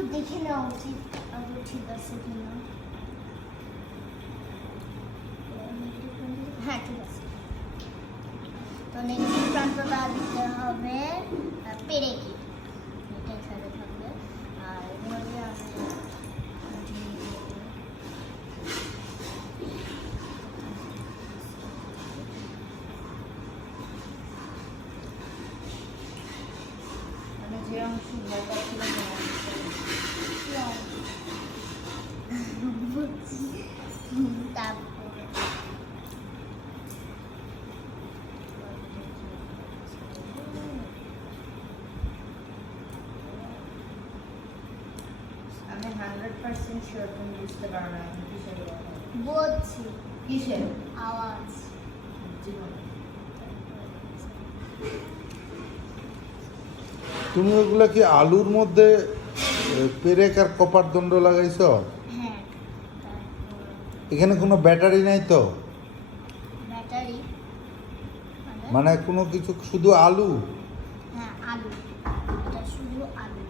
একটু দেখে নেওয়া উচিত আদৌ ঠিক আছে কিনা। হ্যাঁ ঠিক আছে। তো নেগেটিভ প্রান্তটা দিতে হবে পেরেকি, এটা এখানে থাকবে। আর এভাবে যে অংশ ভয় পাচ্ছিল তারপরে আমি 100% শিওর তুমি বুঝতে পারো না আমি কিসের কথা বলছি কিসের আওয়াজ। জীবনে তুমি ওগুলা কি আলুর মধ্যে পেরেক আর কপার দণ্ড লাগাইছো? হ্যাঁ এখানে কোনো ব্যাটারি নাই তো? ব্যাটারি মানে কোনো কিছু, শুধু আলু? হ্যাঁ আলু, এটা শুধু আলু।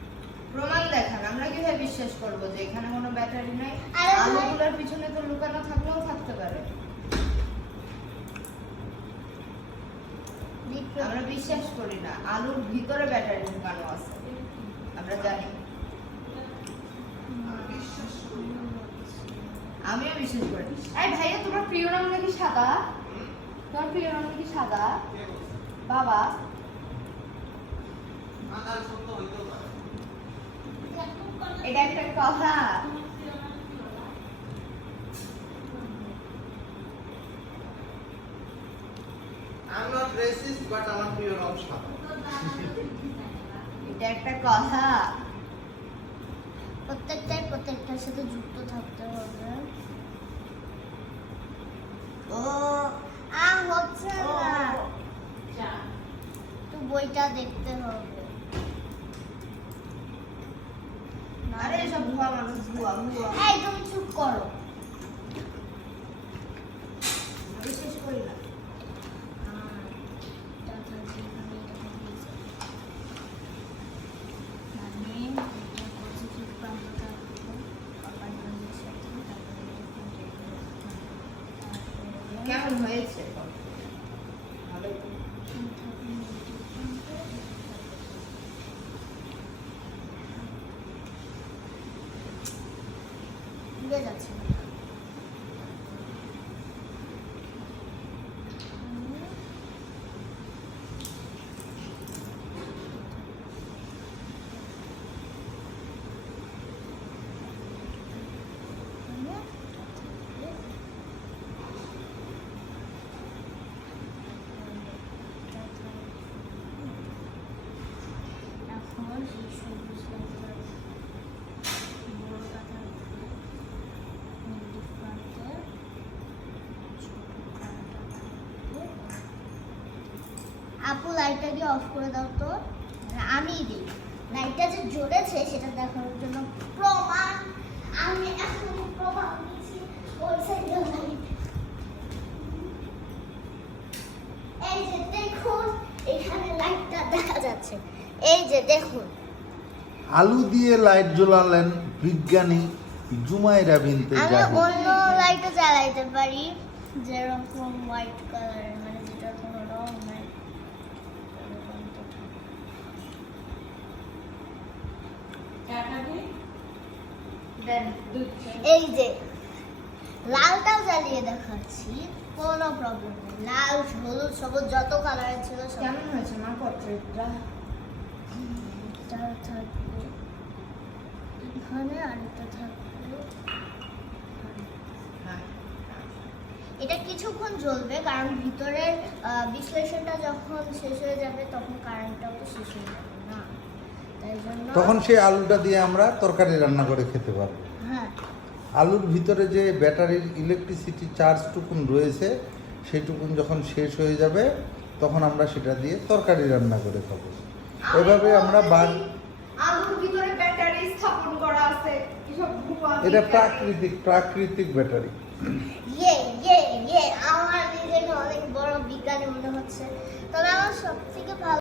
প্রমাণ দেখান, আমরা কিভাবে বিশ্বাস করবো যে এখানে কোনো ব্যাটারি নাই? আরে ভাই- আলুগুলোর পিছনে তো লুকানো থাকলেও থাকতে পারে, আমরা বিশ্বাস করি না আলুর ভিতরে ব্যাটারি ঢুকানো আছে, আমরা জানি। আমিও বিশ্বাস করি। এই ভাইয়া তোমার প্রিয় নাম নাকি সাদা? তোমার প্রিয় নাম নাকি সাদা? বাবা এটা একটা কথা। I'm not racist, but আমার প্রিয় নাম সাদা। এটা একটা কথা। প্রত্যেকটাই প্রত্যেকটার সাথে যুক্ত থাকতে হবে। ও হচ্ছে না, তো বইটা দেখতে হবে। আরে এসব ভুয়া মানুষ, ভুয়া ভুয়া এই তুমি চুপ করো। বিশ্বাস করি না। কেমন হয়েছে? ভালো। যাচ্ছে এখন এই সবুজ লাইটটার বড় কাটার আপু লাইটটা দিয়ে অফ করে দাও তো, আমিই দিই। লাইটটা যে জ্বলেছে সেটা দেখানোর জন্য প্রমাণ, আমি এখন প্রমাণ দিচ্ছি। ওই সাইডে লাইট, এই যে দেখুন এখানে লাইটটা দেখা যাচ্ছে, এই যে দেখুন। আলু দিয়ে লাইট জ্বালালেন বিজ্ঞানী জুমাইরা বিনতে আমি জাহিদ। অন্য লাইটও জ্বালাইতে পারি, যেরকম হোয়াইট কালার, মানে যেটা কোনো রং নাই। দেন এই যে লালটাও জ্বালিয়ে দেখাচ্ছি, কোনো প্রবলেম নেই। লাল হলুদ সবুজ যত কালারের ছিল সব কেমন হয়েছে আমার পোর্ট্রেটটা? এটা থাকবে এখানে, আর এটা থাকবে। হ্যাঁ এটা কিছুক্ষণ জ্বলবে, কারণ ভিতরের বিশ্লেষণটা যখন শেষ হয়ে যাবে তখন কারেন্টটাও তো শেষ হয়ে যাবে না, তাই জন্য তখন সেই আলুটা দিয়ে আমরা তরকারি রান্না করে খেতে পারবো। হ্যাঁ আলুর ভিতরে যে ব্যাটারির ইলেকট্রিসিটি চার্জটুকুন রয়েছে সেইটুকুন যখন শেষ হয়ে যাবে তখন আমরা সেটা দিয়ে তরকারি রান্না করে খাবো। এভাবে আমরা আলুর ভিতরে ব্যাটারি স্থাপন করা আছে, এসব ভুয়া। এটা প্রাকৃতিক ব্যাটারি। আমার নিজেকে অনেক বড় বিজ্ঞানী মনে হচ্ছে, তবে আমার সবচেয়ে